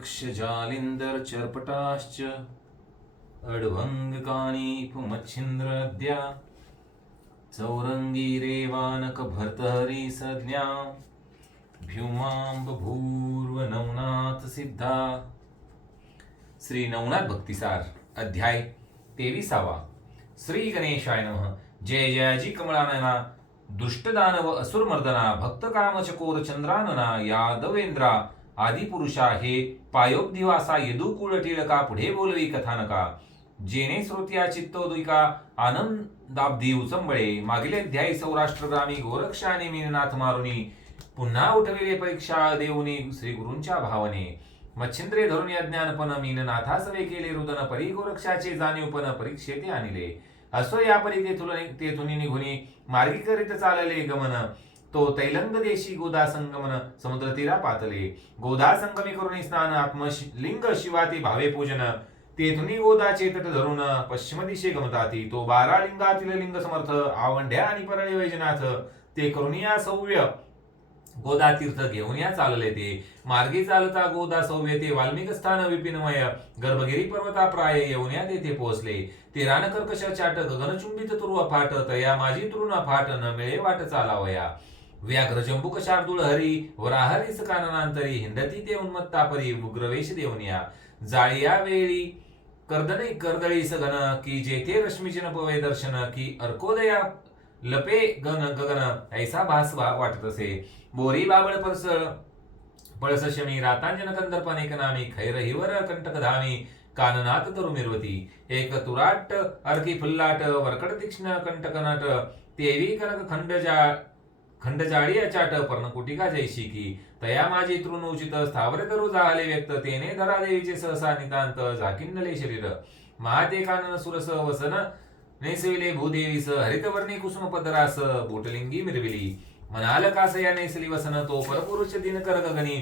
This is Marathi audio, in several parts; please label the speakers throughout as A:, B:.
A: वक्ष जालिंदर चर्पटाश्च अड्भङ्गकानि पुमच्छिन्द्रद्या चौरंगी रेवानक भर्तहरी सज्ञा भ्युमांब भूर्व सिद्धा श्री नवनाथ भक्तिसार अध्याय तेविसावा। श्री गणेशाय नमः। जय जयाजी कमळानना दुष्टदानव असुरमर्दना भक्तकामचकोरचंद्रानना यादवेंद्रा आदिपुरुषा हे पायोपदिवासा यदुकुळ टिळका पुढे बोलवी कथानका. जेने श्रोत्या चित्तोदुका आनंदाब्दी उचंबळे मागील अध्यायी सौराष्ट्र ग्रामी गोरक्षाने आणि मीननाथ मारुनी पुन्हा उठविले परीक्षा देऊनी श्री गुरूंच्या भावने. मच्छिंद्रे धरून अज्ञानपण मीननाथा सवे केले रुदन परी गोरक्षाचे जाणीवपण परीक्षेते आणले. असो या परी तेथून तेथून निघुनी मार्गी करीत चालले गमन. तो तैलंग देशी गोदा संगमन समुद्र तीरा पातले। गोदा संगमी करून स्नान आत्मलिंग शिवाती भावे पूजन। तेथुनी गोदाचे तट धरून पश्चिम दिशे गमताती। तो बारा लिंगातील लिंग समर्थ आवंढ्या आणि परळी वैजनाथ। ते करून या सौव्य गोदा तीर्थ घेऊन या चालले ते। मार्गी चालता गोदा सौव्य ते वाल्मिक स्थान विपिनमय। गर्भगिरी पर्वता प्राय येऊन या तेथे पोहोचले। ते रानकर्कश चाट गगनचुंबित तुरुवा फाट तया माझी तरुणा फाट न मिळे वाट चालावया। व्याघ्र जंबुक शार्दूळ हरी वराहरीस काननांतरी हिंडती ते उन्मत्ता परी उग्रवेश देवनिया या. जाळिया वेळी कर्दने कर्दळी सगन की जेथे रश्मीचे नपवे दर्शन की अर्कोदया लपे गन गगन ऐसा भास वा- वाटत असे. बोरी बाबळ परसळ पळस शमी रातांजन कंदर्पण एक नामी खैर हिवर कंटक धामी काननाथ तरु मिरवती एक तुराट अर्की फुल्लाट वरकड तीक्ष्ण कंटक नट तेवी कनक खंड जा खंड जाळी अचाट पर्णकुटिका जैशी की तया माझी तृण उचित स्थावर करू जाहले व्यक्त तेने धरा देवीचे सहसा नितांत झाकिन्नले शरीर. महाते कानन सुरस वसन नेसविले भूदेवीस हरितवर्णी कुसुम पदरास बोटलिंगी मिरविली. मनाल कास या नेसली वसन तो परपुरुष दिनकर गगनी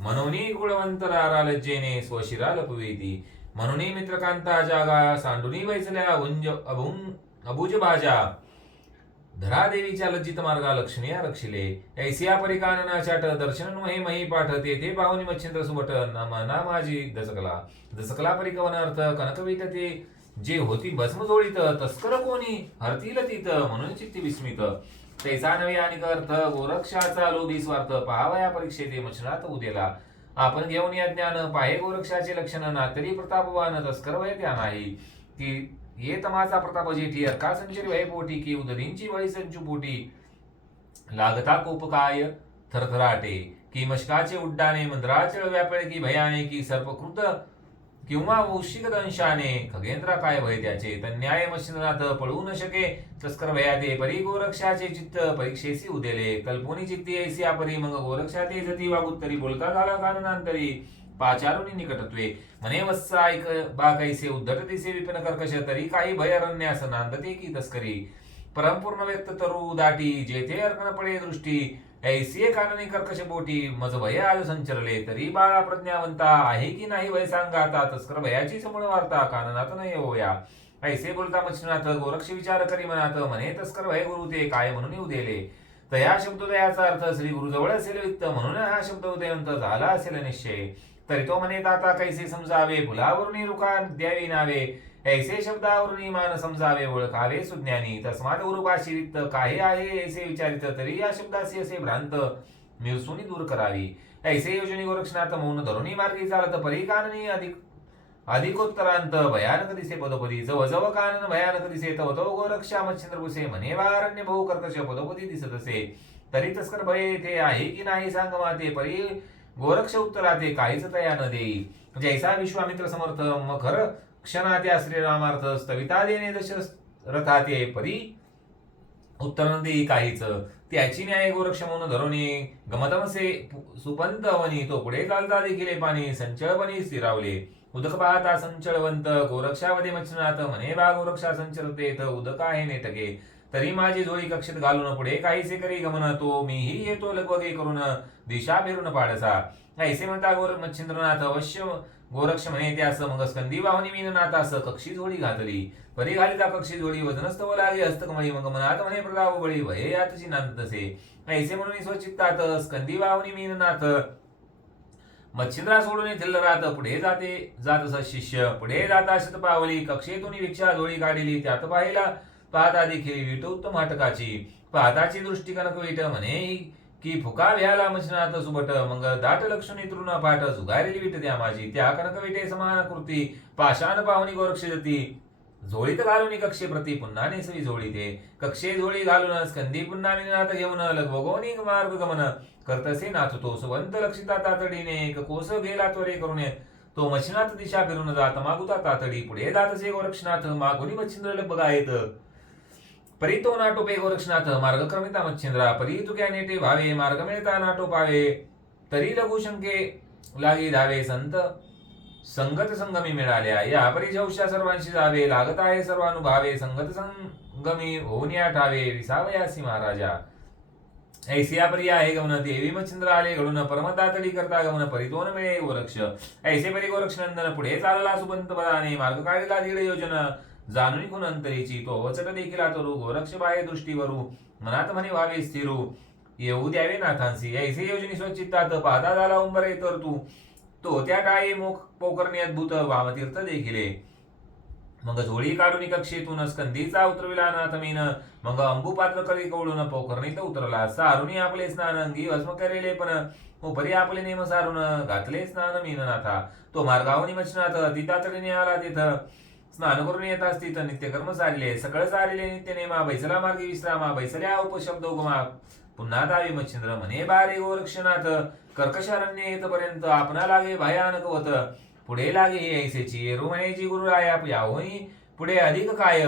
A: मनोनी कुळवंतरा लज्जेने स्वशिरा लपवेती. म्हणून मित्रकांता जागा सांडुनी वैसल्या अभुंज अभुंग अबुज भाजा धरा देवीच्या लज्जित मार्गा लक्षणीय रक्षिले ऐसिया परिकाननाचाट दर्शन हे मही पाठते ते पाहुनी मच्छिंद्र सुबट मना माझी दसकला. दसकला परिकवन अर्थ कनकवित ते. जे होती भस्मजोळीत तस्कर कोणी हरतील तीत म्हणून चित्ती विस्मित. तैसा नवे आणि अर्थ गोरक्षाचा लोभी स्वार्थ पहावया परीक्षेते मच्छनात उदेला. आपण घेऊन या ज्ञान पाहे गोरक्षाचे लक्षण ना तरी प्रतापवान तस्कर वय त्या नाही. की ये तमाचा प्रताप जेठी अर्का संचरी वय पोटी की उदरींची वळी संचू पोटी लागता कोपकाय थरथराटे की मशकाचे उड्डाने मंद्राचळ व्यापळे की भयाने की सर्पकृत किंवा वौशिक दंशाने खगेंद्रा काय भय त्याचे तन्याय मच्छिंद्रनाथ पळू न शके तस्कर भयाते परी गोरक्षाचे चित्त परीक्षेसी उदेले कल्पोनी चित्ती ऐसी आपरी मग गोरक्षाते जती वागुत्तरी बोलता झाला काननांतरी पाचारुनी निकटत्वे. म्हणे वत्सा ऐक बा कैसे उद्धट दिसे विपिन कर्कश तरी काही भयरण्यास नांदते की तस्करी. परमपूर्ण व्यक्त तरु दाटी जेथे अर्पण पडे दृष्टी. ऐसिये काननी कर्कश बोटी मज भय आज संचरले तरी बाळा प्रज्ञावंता. आहे की नाही भय सांगा आता तस्कर भयाची समूळ वार्ता काननात न येऊया ऐसे बोलता मच्छनाथ गोरक्ष विचार करी मनात म्हणे तस्कर भय गुरु ते काय म्हणून उदेले तया शब्दोदयाचा अर्थ श्री गुरुजवळ असेल वित्त म्हणून हा शब्द उदयंत झाला असेल निश्चय. तरी तो म्हणे आता कैसे समजावे फुलावरून रुका द्यावी नावे ऐसे शब्दावरून मान समजावे ओळखावे सुज्ञानी. तस्मात उरुपाशिरित काही आहे ऐसे विचारित तरी या शब्दासी असे भ्रांत. मिळसूनी दूर करावी. ऐसे योजनी गोरक्षनाथ मौन धरुणी मार्गी चालत परी काननी अधिक अधिकोत्तरांत भयानक दिसे पदोपदी. जवजव कानन भयानक दिसे तव तो गोरक्षा मच्छिंद्र बुसे म्हणे वारण्य बहु कर्कश पदोपदी दिसत असे. तरी तस्कर भय येथे आहे की नाही सांग माते परी. गोरक्ष उत्तराते काहीच तया न देई. म्हणजे जैसा विश्वामित्र समर्थ मखर क्षणात्या श्रीरामार्थ स्तविता देणे दशरथाते परी. उत्तर न देई काहीच. त्याची न्याय गोरक्ष म्हणून धरुणी गमतमसे सुपंत अवनी तो पुढे चालता देखील पाणी संचळपणी स्थिरावले. उदक पाहता संचळवंत गोरक्षावधी मच्छनाथ म्हणे बा गोरक्षा संचलते उदक आहे नेटके. तरी माझी जोडी कक्षेत घालून पुढे काहीसे करी गमन. तो मीही येतो लगवगे करून. दिशा फिरून पाडसा. ऐसे म्हणता गोर मच्छिंद्रनाथ अवश्य गोरक्ष म्हणे त्यास मग स्कंदी वाहुनी मीननाथास कक्षी जोडी घातली. परी घालिता कक्षी जोडी. वजनस्तव लागे हस्तकमळी मग मनात म्हणे प्रदाव बळी भये यातची नांद तसे ऐसे म्हणून स्वचित्तात. स्कंदी वाहुनी मीननाथ मच्छिंद्रा सोडून येथील राहत पुढे जाते जात शिष्य पुढे जाता शत पावली कक्षेतून भिक्षा जोडी काढली. त्यात पाहिला पाहता देखील विट उत्तम हटकाची पाहताची दृष्टी कनक वेट म्हणे की फुका भ्याला मचनात सुबट मग दाट लक्ष्मी तृण पाठ जुगारेली विट द्या माझी. त्या कनक विटे समान कृती पाषाण पाहुणी गोरक्ष जती. झोळीत घालून कक्षे प्रती पुन्हा नेसवी झोळी ते कक्षे झोळी घालून स्कंदी पुन्हा मिनात घेऊन लगवगोनी मार्ग गमन. करतसे नाथ तो सुवंत लक्षिता तातडीने एक कोस गेला त्वरे करून. तो मच्छिनाथ दिशा फिरून जात मागुता तातडी पुढे जातसे गोरक्षनाथ मागुनी मच्छिंद्र बघा येत परी तो नाटोपे गोरक्षनाथ मार्गक्रमिता मच्छिंद्रा परी तुक्या नेटे भावे मार्ग मिळता नाटो पावे तरी लघुशंके लागी धावे संत संगत संगमी मिळाल्या. या परिजवशा सर्वांशी जावे लागत आहे सर्वानुभावे संगत संगमी होऊन ठावे विसावयासी महाराजा. ऐसिया परी आहे गमन देवी मच्छिंद्र आले घडून परमदातडी करता गमन परितोन मिळे गोरक्ष. ऐसे परी गोरक्ष नंदन पुढे चालला सुबंत पदाने मार्ग काढला दीड योजना जाणून खून अंतरीची तो वचट देखील आतरू गोरक्ष बाह्य दृष्टीवरू. मनात म्हणे व्हावे स्थिरू. येऊ द्यावे नाथांसी. ऐसे योजनी स्वचित्तात पाहता झाला उंबरे तर तू. तो त्या टाळे मुख पोकरणे अद्भुत वामतीर्थ देखिले. मग झोळी काढून कक्षेतून स्कंदीचा उतरविला नाथमीन. मग अंबुपात्र करी कवळून पोखरणीत उतरला. सारुनी आपले स्नान अंगी भस्म करेले पण उपरी आपले नेम सारून घातले स्नान मीन नाथा तो मार्गावनी मचनाथ तितातडीने आला तिथं. स्नान करून येत असती तर नित्यकर्म सारले सगळं सारिले नित्य नेमा. बैसला मार्गी विश्रामा. बैसल्या उपशब्द उगमा पुन्हा दावी मच्छिंद्र म्हणे बारे गोरक्षनाथ कर्कशारण्य येतपर्यंत आपणा लागे भयानक होत पुढे लागे ही ऐसेची रुमणेची गुरु राया याहोनी पुढे अधिक काय?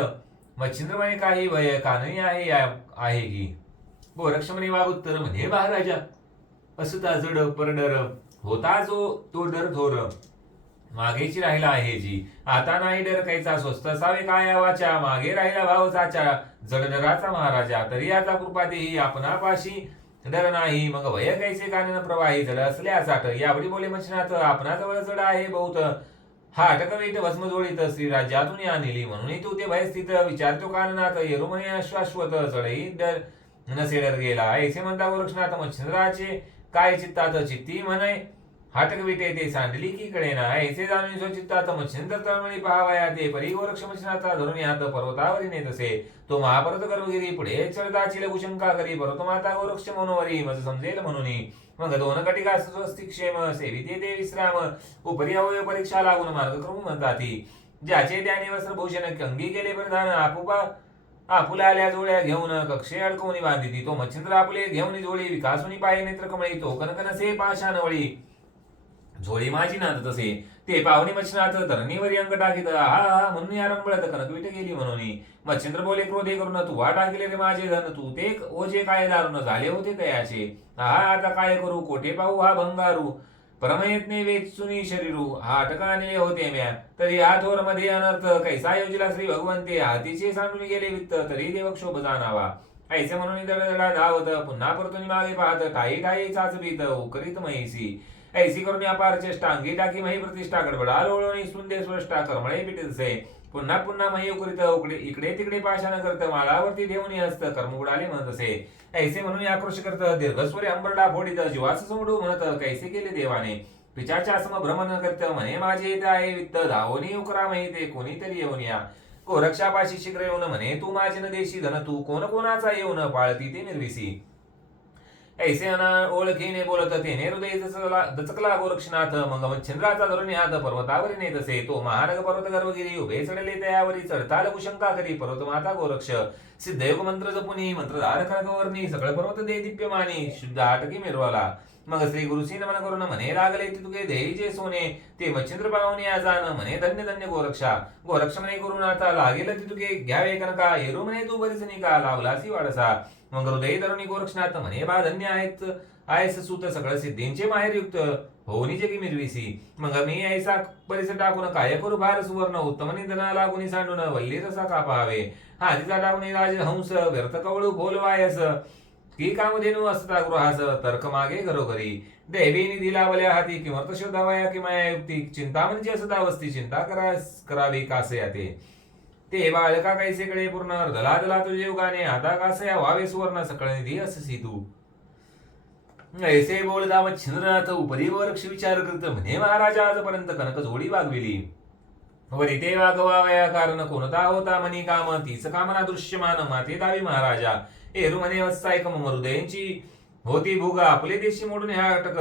A: मच्छिंद्र म्हणे काही भय कानही आहे या- आहे की गोरक्ष म्हणे वागुत्तर म्हणे महाराजा असता जड परडर. होता जो तो डर थोर मागेची राहिला आहे जी. आता नाही डरकायचा स्वस्त असावे काय वाचा मागे राहिला भाव साचा जडडराचा महाराजा तरी आता कृपा देही आपणापाशी. डर नाही मग वय कैसे कानन प्रवाही? जड असल्याचा यावडी बोले मचनाथ आपणाजवळ जड आहे बहुत. हा अटक वेट भस्म जोडीत श्री राज्यातून या नेली. म्हणून तू ते भयस्थित. विचारतो काननाथ येरुमने अश्वाश्वत चढई डर. नसे डर गेला. ऐसे म्हणता गोरक्षनाथ मच्छिंद्राचे. काय चित्तात चित्ती म्हणे? हाटक विटे ते सांडली की कडे ना ऐसे जाणून स्वचित्तात मच्छिंद्र तळमळी पाहावया ते परी गोरक्ष धरून यात पर्वतावरी नेत असे तो महापर्वत गर्भगिरी पुढे चरदाची लघुशंका करी पर्वतमाता गोरक्ष मनोवरी मज समजेल म्हणून. मग दोन कटिका स्वस्ती क्षेम सेविते ते विश्राम उपरी अवयव परीक्षा लागून मार्गक्रम म्हणताती. ज्याचे त्याने वस्त्रभूषण अंगी केले प्रधान आपुपा आपुला आल्या जोड्या घेऊन कक्षे अडकवून बांधिती. तो मच्छिंद्र आपले घेऊन जोळी विकासुनी पाय नेत्र कमळी तो कनकनसे पाषाणवळी. झोळी माझी नात तसे. ते पाहुणे मच्छनाथ धरणीवरी अंग टाकीत हा म्हणून या रंबळत कनकविट गेली म्हणून. मच्छिंद्र बोले क्रोधे करून तू वा टाकले रे माझे धन. तू ते ओझे काय दारुण झाले होते तयाचे? हा आता काय करू? कोठे पाहू हा भंगारू? परमयत्ने वेचुनी शरीरू. हा अटकाने होते म्या. तरी हा थोरमध्ये अनर्थ. कैसा योजिला श्री भगवंते? हातीचे सांडून गेले वित्त. तरी देवक्षोभ जाणावा. ऐसे म्हणून दडदडा धावत पुन्हा परतून मागे पाहत ठाई ठाई चाचबीत उकरीत महिसी. ऐसी करून अपार चेष्टा अंगी टाकी मही प्रतिष्ठा गडबडा लोळवणी सुंदे स्पष्टा करमळे पिटिलसे पुन्हा पुन्हा मही उकरीत उकडे इकडे तिकडे पाषाण करत माळावरती देऊनी हस्त कर्म उडाले म्हणत असे ऐसे म्हणून आक्रोश करत दीर्घस्वरे अंबरडा फोडीत जीवास सोडू म्हणत कैसे केले देवाने? पिचाच्या सम भ्रमण करत म्हणे माझे येत आहे वित्त धावोनी उकरा मही ते कोणीतरी येऊन या. गोरक्षापाशी शीघ्र येऊन म्हणे तू माझे न देशी धन तू कोण कोणाचा येऊन पाळती ते निर्विसी. ऐसेना ओळखीने बोलत तेने हृदय दचकला गोरक्षनाथ मग मच्छिंद्राचा धरून हात पर्वतावरी नेत असे. तो महारग पर्वत गर्भगिरी उभे चढले त्यावरी चढता लघुशंका करी. पर्वत माता गोरक्ष सिद्धयोग मंत्र जपुनी मंत्रधार खरगवर्णी सगळ पर्वत दे दिप्यमानी शुद्ध आटकी मिरवाला. मग श्री गुरुसीन मन करून म्हणे लागले ती तुगे देही जे सोने ते मच्छिंद्र पाहुणे आजान म्हणे धन्य धन्य गोरक्षा गोरक्ष म्हणे करून आता लागेल ती तुगे घ्यावे कनका येरू म्हणे तू बरीच निका लावलासी वाडसा मग हृदय धरुणी गोरक्षनाथ म्हणे बा धन्य आहेत आयस सुत सगळं सिद्धींचे माहेर युक्त होनी जगी मिरविसी मग मी ऐसा परिस टाकून काय करू भार सुवर्ण उत्तम निधना लागून सांडून वल्ली रसा कापावे हा हातीचा टाकून राज हंस व्यर्थ कवळू बोलवायस ती कामधेनु असता गृहास तर्क मागे घरोघरी दैवी दिला लावल्या हाती किमर्थ शोधावया कि माया युक्ती चिंता म्हणजे असता वस्ती चिंता करा करावी कासे याते. ते बाळका कैसेकडे पूर्ण दला दला तुझे युगाने आता कासया व्हावे सुवर्ण सकळ निधी अससी तू ऐसे बोलता मच्छिंद्रनाथ उपरी वृक्ष विचार करत म्हणे महाराजा आजपर्यंत कनक जोडी वागविली. वरी ते वागवावया कारण कोणता होता म्हणी काम तीच कामना दृश्यमान माते दावी महाराजा. एरू म्हणे वत्सायक मरुदयांची होती भुगा. आपले देशी मोडून ह्या अटक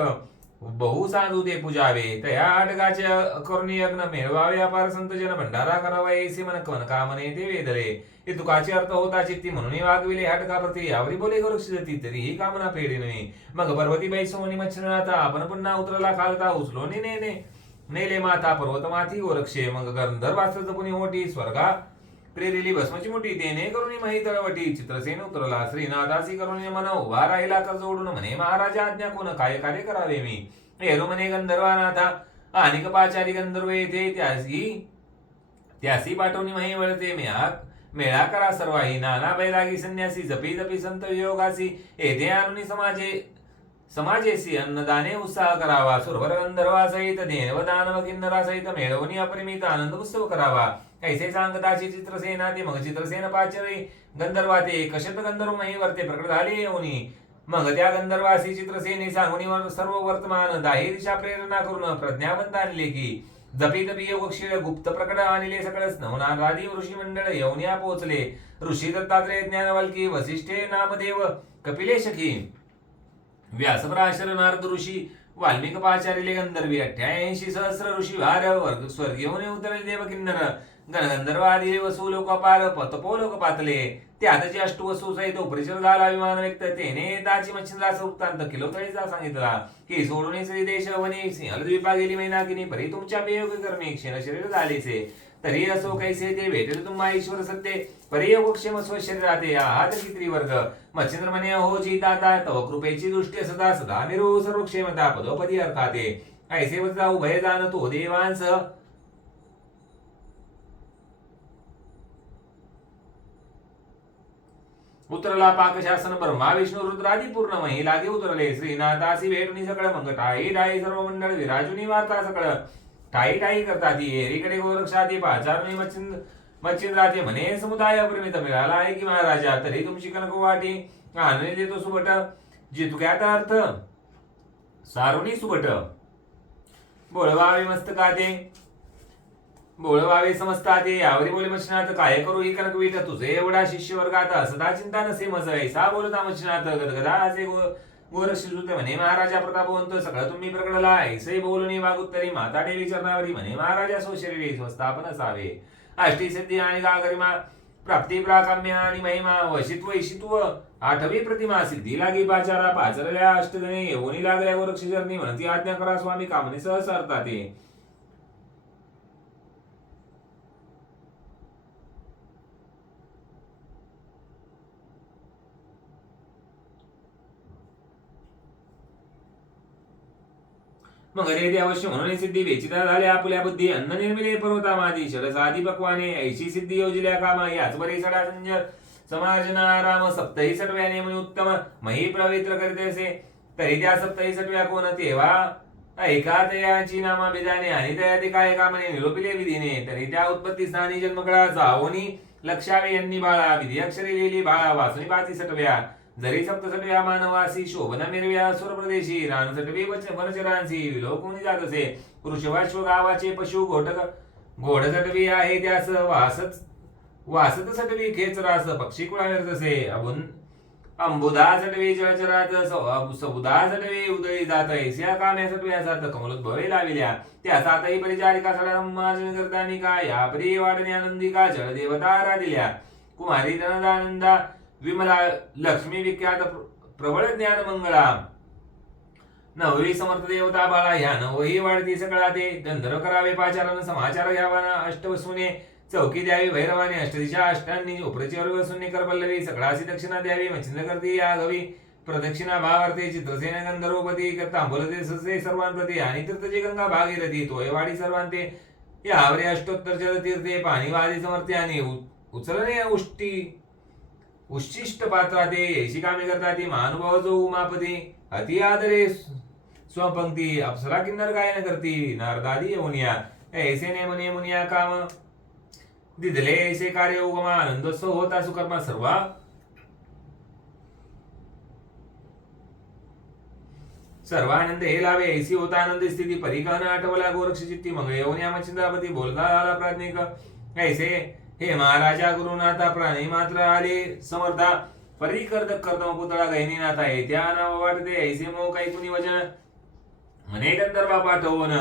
A: बहु साधू ते पूजावे. ह्या अटकाचे करून यज्ञ मेळवावे. अपार संत जन भंडारा करावा. ऐसे मन कवन कामने ते वेदले हे तुकाचे अर्थ होता चित्ती म्हणून वागविले. हटका प्रती यावरी बोले गोरक्ष जाती तरी ही कामना पेढी नव्हे. मग पर्वती बाई सोनी मच्छरनाथा आपण पुन्हा उतरला खालता उचलो. ने नेले माता पर्वत माथी गोरक्षे मग गंधर्वास्त्र जपुनी मोठी स्वर्गा प्रेरिली भस्मची मोठी देणे करून माही तळवटी चित्रसेन उतरला श्रीनाथासी करून मन उभा राहिला कर्ज जोडून म्हणे महाराजा आज्ञा कोण काय कार्य करावे मी? हेरो म्हणे गंधर्वानाथा अनेक पाचारी गंधर्व येथे त्यासी त्यासी पाठवणी माही वळते मी मेळा करा सर्वाही नाना बैरागी संन्यासी जपी जपी संत योगासी येथे आणून समाजे समाजेसी अन्नदाने उत्साह करावा. सुरवर गंधर्वा सहित देव दानव किन्नरा सहित मेळवणी अपरिमित आनंद उत्सव करावा. ऐसे सांगताची चित्रसेना ते? मग चित्रसेन पाचरी. गंधर्वा ते कशत गंधर्व मही वर्ते प्रकट झाले येऊनी मग त्या गंधर्वासी चित्रसेने सांगुनी सर्व वर्तमान दाही दिशा प्रेरणा करून प्रज्ञावंत आणले की जपी तपी योगक्षीळ गुप्त प्रकट आणले सकळच नवनारादी ऋषी मंडळ येऊनिया पोहोचले ऋषी दत्तात्रय ज्ञानवल्की वसिष्ठे नामदेव कपिले शखी व्यासपराशर नारद ऋषी वाल्मिक पाचार्य गंधर्वी अठ्ठ्याऐंशी सहस्र ऋषी भार वर्ग स्वर्गीय उतरले देव किन्नर वसू लोक पार पतपो लोक पातले त्यातची अष्टवसू सहित उपरिचर झाला अभिमान व्यक्त. तेने ताची मच्छिंद्रास वृत्तांत किलोतळीचा सांगितला. की सोडून श्री देश वने सिंहलद्वीपा गेली मैनाकिनी परी तुमच्या वियोग करणे क्षीण शरीर झालेसे तरी असो कैसे ते भेटेल तुम्हा ईश्वर सत्य. परियोग क्षेम स्वशरीराते आहात की वर्ग. मच्छिंद्र म्हणे हो जी दाता तव कृपेची दृष्टी सदा सदा निरो सर्व क्षेमता पदोपदी अर्थाते. ऐसे वजा उभय जाण तो देवांसह. उतरला पाकशासन ब्रह्मा विष्णू रुद्रादी पूर्ण मही लागे उतरले श्रीनाथासी भेटणी सकळ मग टाई टाई सर्व मंडळ विराजुनी वार्ता सकळ टाई टाई करतात एरीकडे गोरक्षाती पाचारणी मच्छिंद मच्छिंद्राचे म्हणे समुदाय अप्रमित मिळाला आहे की महाराजा तरी तुमची कनक वाटी आनंद देतो सुबट जितक्यात अर्थ सारुणी सुबट बोळवावे मस्तकाते बोळवावे समजता ते यावरी बोले मच्छनाथ काय करू ही कनक विट? तुझे एवढा शिष्य वर्गात सदा चिंता नसे मज ऐसा बोलता मच्छनाथ गदगदा असे गो सुते म्हणे महाराजा प्रतापवंत सगळं तुम्ही प्रगडला. ऐसे बोलणी वागुत्तरी माता देवी चरणावरी म्हणे महाराजा सो शरीर स्वस्थापन असावे. अष्टी सिद्धी आणि गागरिमा प्राप्ती प्राकाम्य आणि महिमा वशित्व ईशित्व. आठवी प्रतिमा सिद्धी लागी पाचारा पाचरल्या अष्टगणे येऊनी लागल्या गोरक्ष चरणी म्हणती आज्ञा करा स्वामी कामने सहस अर्थात ते. मग रे अवश्य म्हणून सिद्धी वेचिता झाल्या. आपल्या बुद्धी अन्न निर्मिले पर्वता शर साधी पक्वाने ऐशी सिद्धी योजल्या कामा याच बरे सडा संज समार्जना आराम सप्तही सटव्याने म्हणजे उत्तम. मही पवित्र करीत असे. तरी त्या सप्तही सटव्या कोण? तेव्हा ऐका तयाची नामा बिजाने आणि तया ते काय कामाने निरोपिले विधीने. तरी त्या उत्पत्ती स्थानी जन्मकळा जाओनी लक्षावे यांनी बाळा. विधी अक्षरे लिहिली बाळा. वासुनी पाची सटव्या जरी सप्तसटव्या मानवासी शोभन मिरव्या सुर प्रदेशी रानसटवी वच वनचरांसी विलोकुनी जात असे वृषभाश्व गावाचे पशु घोटक घोडसटवी आहे त्यास वासत वासत सटवी खेच पक्षी कुळा असे अबुन अंबुधा सटवी जळचरात सौदा सटवी उदळी जात ऐस्या काम्या सटव्या जात कमलोद्भवे लाविल्या. त्या सातही परिचारिका सडा करतानी का या प्रिय वाटणे आनंदिका जळ देवता कुमारी धनदानंदा विमला लक्ष्मी विख्यात प्रबळ ज्ञान मंगळा नववी समर्थ देवता बाळा ह्या नवही वाढती सकळा ते गंधर्व करावे पाचारानं समाचार घ्यावाना अष्टवसूने. चौकी द्यावी भैरवाने अष्टदिशा अष्टांनी. उपरचीवर वसूने करपल्लवी सगळाची दक्षिणा द्यावी मच्छिंद्र करती या गवी प्रदक्षिणा भावार्थे चित्रसेन गंधर्वपती. तांबोलते ससे सर्वांप्रती आणि तीर्थची गंगा भागीरथी. तोयवाडी सर्वांते. यावरे अष्टोत्तर जल तीर्थे पाणी वादी समर्थे आणि उचलणे उष्टी उच्छिष्ट पात्रा ते ऐशी कामे करता ती महानुभाव जो उमापती अति आदरे स्वपंक्ती अप्सरा किन्नर गायन करती नारदादी यमुनिया ऐसे ने मुनिया काम। दिदले ऐसे कार्य उगमा आनंदोत्सव होता सुकर्मा सर्वा। सर्वानंद हे लावे ऐसी होता आनंद स्थिती परिकान आठवला गोरक्ष चित्ती मग येऊन या बोलता आला प्राज्ञिक। ऐसे हे महाराजा गुरुनाथा प्राणी मात्र आले. समर्था परी कर्द कर्दम पुतळा गहिनीनाथा त्या नाव वाटते ऐसे मो काही कुणी वचन? म्हणे गंधर्वा पाठवून.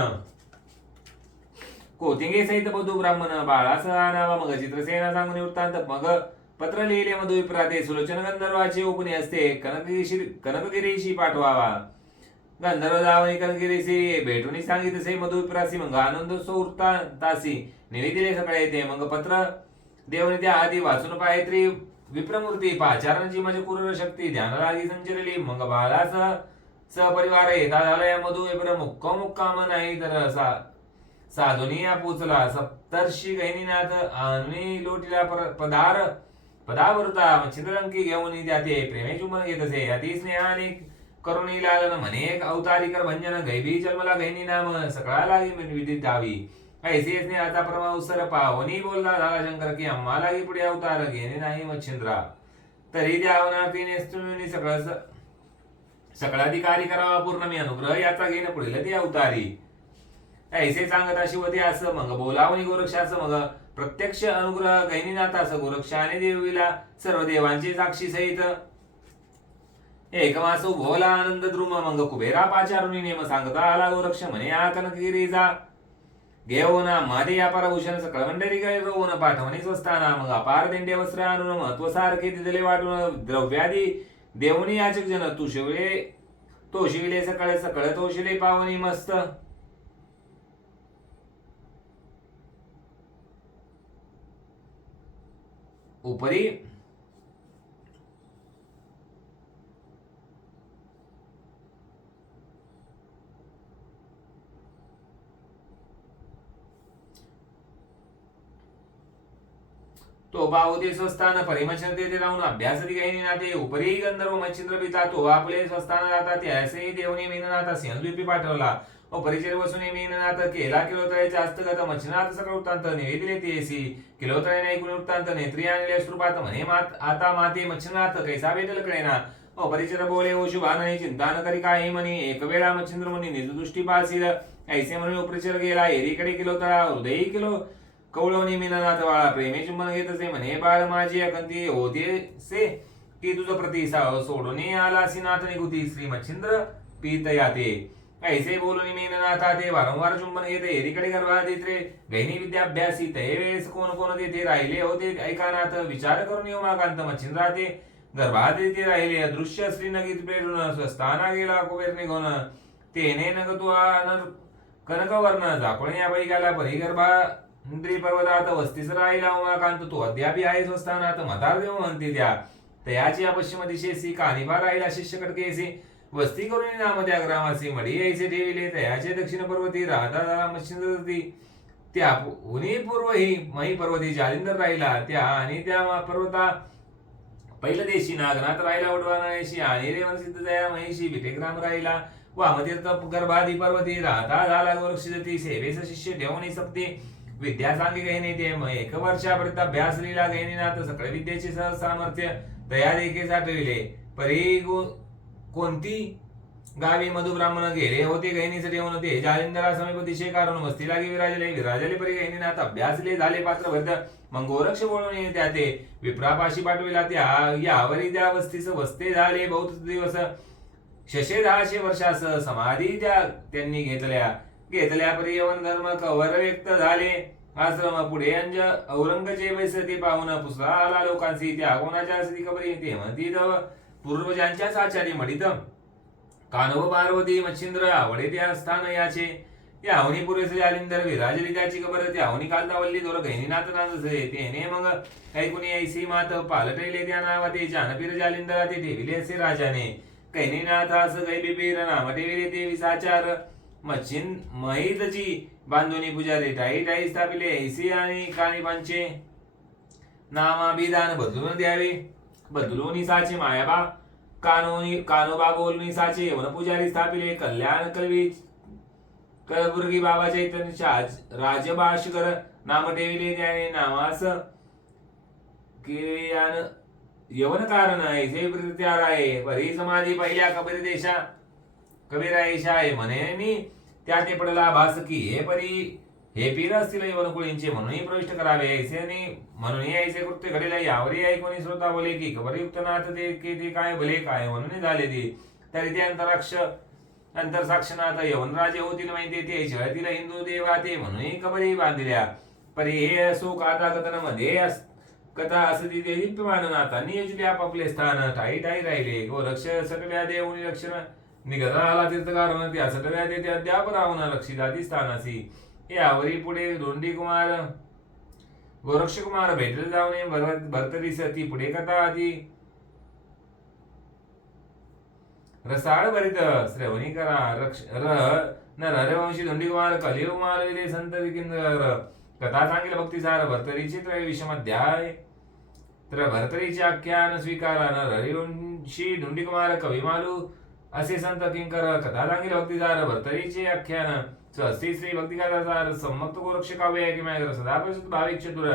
A: कोथिंगे सहित बधू ब्राह्मण बाळासह आणावा. मग चित्रसेना सांगून वृत्तांत मग पत्र लिहिले मधु विप्राते सुलोचन गंधर्वाचे उपनी असते कनकगिरीशी कनकगिरीशी पाठवावा. गंधर्व जावणी कनकगिरीशी भेटून सांगितसे मधु विप्रासी मग आनंद सो तासी निवेदिले सकाळी येते मग पत्र देवने त्या आधी वाचून पायत्री विप्रमूर्ती पाचारांची माझी कुर शक्ती ध्यान आधी संचरली मग बाळास सहपरिवार येता झाला या मधु विप्र मुक्का मुक्काम नाही तर असा साधुनी या पोचला सप्तर्षी गहिनीनाथ आणि लोटीला पदार पदावरता चित्रंकी घेऊन जाते प्रेमे चुंबन घेत असे अति स्नेहाने करुणी लालन म्हणे अवतारी कर भंजन गैबी जन्मला गहिनी नाम सकाळा लागी विधी दावी ऐसे स्नेह आता परमा उत्सर पावनी बोलला झाला शंकर की अम्मा पुढे अवतार घेणे नाही मच्छिंद्रा। तरी त्या अवनार्थीने सगळं सकळाधिकारी करावा पूर्ण मी अनुग्रह याचा घेणं पुढील ती अवतारी ऐसे सांगत शिवते असं मग बोलावणी गोरक्षाच मग प्रत्यक्ष अनुग्रह गैनीनाथास गोरक्षाने देवीला सर्व देवांची साक्षी सहित. एक मास उभवला आनंद द्रुम मग कुबेरा पाचारुनी नेम सांगता आला गोरक्ष म्हणे आ कनकगिरीचा घेऊन मादे व्यापार भूषण सकळ मंडळी काय रोवून पाठवणे मग अपार दिंडे वस्त्र आणून महत्त्व सारखे दिले वाटून द्रव्यादी देवणी याचक जन तू शिवले तो शिवले सकाळ सकाळ तो शिले पावनी मस्त उपरी तो बाहुदे स्वस्थान परिमचन ते राहून अभ्यास काही नाते उपरी गंधर्व मच्छिंद्र पिता तो आपले स्वस्थान जाता त्यासे देवनी मेननाथ सिंहद्वीपी पाठवला. व परिचय बसून मेननाथ केला किलोतळ्याच्या हस्तगत मच्छिनाथ सकळ वृत्तांत निवेदिले तेसी. किलोतळ्याने ऐकून वृत्तांत नेत्री आणले स्वरूपात म्हणे मात आता माते मच्छिनाथ कैसा भेटल कळेना व परिचर बोले ओ शुभान चिंता न करी काही म्हणे एक वेळा मच्छिंद्र म्हणे निजदृष्टी पासील ऐसे म्हणून उपरिचर गेला एरीकडे किलोतळा हृदयी किलो. कवळवणी मीननाथ बाळा प्रेमे चुंबन घेत असे म्हणे बाळ माझी अकंती होते से की तुझ प्रतिसाव सोडून आलासी नाथ निगुती श्री मच्छिंद्र पीत याते. ऐसे बोलून मीननाथा ते वारंवार चुंबन घेते एरीकडे गर्भाधित रे गहिनी विद्याभ्यासी ते वेळेस कोण कोण देते राहिले होते ऐकानाथ विचार करून येऊ माकांत मच्छिंद्रा ते गर्भाधित राहिले अदृश्य श्री नगीत प्रेरून स्वस्थाना गेला कुबेर निघून तेने नग तू कनकवर्ण झाकून या बैगाला परिगर्भा इंद्री पर्वतात वस्तीस राहिला उमाकांत तू अद्यापी आहे स्वस्थानात मतार देऊ म्हणते त्या. तयाची पश्चिम दिशेसी कानिबा राहिला शिष्य कडकेसी वस्ती करून नाम त्या ग्रामासी मडी यायचे ठेविले तयाचे दक्षिण पर्वती राहता झाला मच्छिंद्रती त्या उनी पूर्व ही मही पर्वती जालिंदर राहिला त्या आणि त्या पर्वता. पहिलं देशी नागनाथ राहिला उडवानाशी आणि रेवन सिद्ध दया महिषी विटेग्राम राहिला. वामतीर्थ गर्भाधी पर्वती राहता झाला गोरक्षती सेवेस शिष्य ठेवणी सप्ती. विद्या सांगे नाही ते एक वर्षापर्यंत अभ्यास लिहिला तर सगळे विद्येचे सहज सामर्थ्य तया के साठविले परी कोणती गावी मधु ब्राह्मण गेले होते गहिनीसाठी ठेवून होते जालिंदरा समीपती कारण वस्ती लागे विराजले. विराजले परी गहिनीनाथ अभ्यासले झाले पात्र भरत मग गोरक्ष बोलून त्या ते विप्रापाशी पाठविला त्या यावरी त्या वस्तीस वस्ते झाले बहुत दिवस. शशे दहाशे वर्षास समाधी त्या त्यांनी घेतल्या. घेतल्या परी यवन धर्म कवर व्यक्त झाले. आश्रमापुढे अंज औरंगजेब ते पाहून पुसळा आला लोकांची त्या कोणाच्या असती खबर येते? म्हणती पूर्वजांच्याच आचार्य म्हणित कानव पार्वती मच्छिंद्र आवडे त्या स्थान याचे. या अवनी पुरेसे आलिंदर विराजली त्याची खबर. त्या अवनी कालता वल्ली दोर गहिनीनाथ नांदसे. तेने मग ऐकुनी ऐसी मात पालटले त्या नावा ते जानपीर जालिंदरा ते ठेविले असे राजाने. कैनीनाथ असं गै नाम ठेविले ते विसाचार. मचिन महितची बांधोनी पुजारी टाई टाई स्थापिले ऐसी आणि कानिबांचे नामाभिधान बदलून द्यावे. बदलून साचे मायाबा. कानोनी कानोबा बोलणी साचे यवन पुजारी स्थापिले कल्याण कलवी कलबुर्गी बाबा चैतन्य राजभाषकर नाम ठेविले त्याने नामास किरियान यवन कारण ऐसे प्रत्यार आहे. परी समाधी पहिल्या कबरी देशा. कबीरा ईशा आहे म्हणे मी त्या ते पडला भास की हे परी हे पीर असतील वनकुळींचे म्हणूनही प्रविष्ट करावे ऐसे आणि म्हणूनही ऐसे कृत्य घडेला यावरही ऐकून श्रोता बोले की खबरयुक्त नाथ ते की ते काय भले काय म्हणून झाले ते. तरी ते अंतराक्ष अंतरसाक्षनाथ यवनराजे होतील माहिती ते शिवाय हिंदू देवा ते म्हणूनही कबरी बांधल्या. परी हे असो आता कथनामध्ये अस- कथा असती ते दीप्यमान नाथा नियोजले आपापले स्थान ठाई ठाई राहिले. गो रक्ष सटव्या देऊनी रक्षण निघता आला तीर्थकार त्या सटव्या ते अद्याप राहून रक्षिताती स्थानासी. यावरी पुढे दोंडी कुमार गोरक्ष कुमार भेटले जाऊने भरत भरतरी सती पुढे कथा आधी. रसाळ भरित श्रवणी करा रक्ष र न हरवंशी धोंडीकुमार कलिकुमार विले संत विकिंदर. कथा सांगितलं भक्तिसार भरतरीचे त्रय विषमाध्याय तर भरतरीचे आख्यान स्वीकारा न हरिवंशी धोंडीकुमार कविमालू. असे संत किंकर कथा सांगेल भरतरीचे आख्यान. स्वस्ती श्री भक्तिकासार संमत गोरक्ष काव्य किंवा सदा परिषद भाविक चतुर.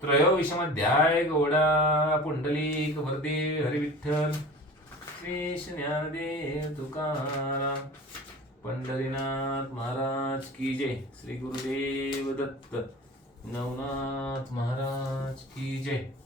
A: त्रयो विषमाध्याय गौडा पुंडलिक वरदे हरिविठ्ठल. श्री ज्ञानदेव तुकाराम. पंढरीनाथ महाराज की जय. श्री गुरुदेव दत्त. नवनाथ महाराज की जय.